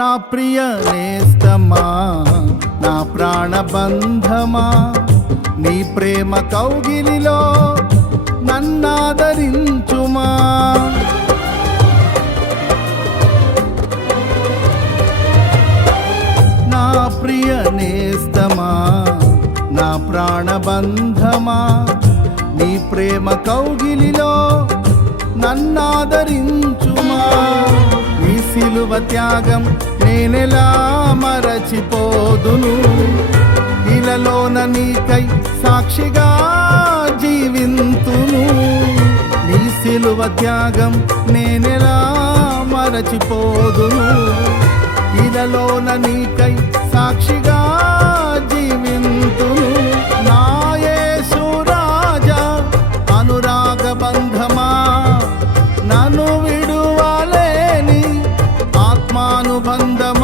నా ప్రియ నేస్తమా, నా ప్రాణబంధమా, నీ ప్రేమ కౌగిలిలో నన్నాదరించుమా. నా ప్రియ నేస్తమా, నా ప్రాణబంధమా, నీ ప్రేమ కౌగిలిలో నన్నాదరించుమా. నీ సిలువ త్యాగం నేనెలా మరచిపోదును, ఇలలోన నీకై సాక్షిగా జీవింతును. నీ సిలువ త్యాగం నేనెలా మరచిపోదును, ఇలలోన నీకై సాక్షిగా జీవింతును. నా యేసు రాజా అనురాగ బంధమా, నన్ను విడువలేని ఆత్మానుబంధమా,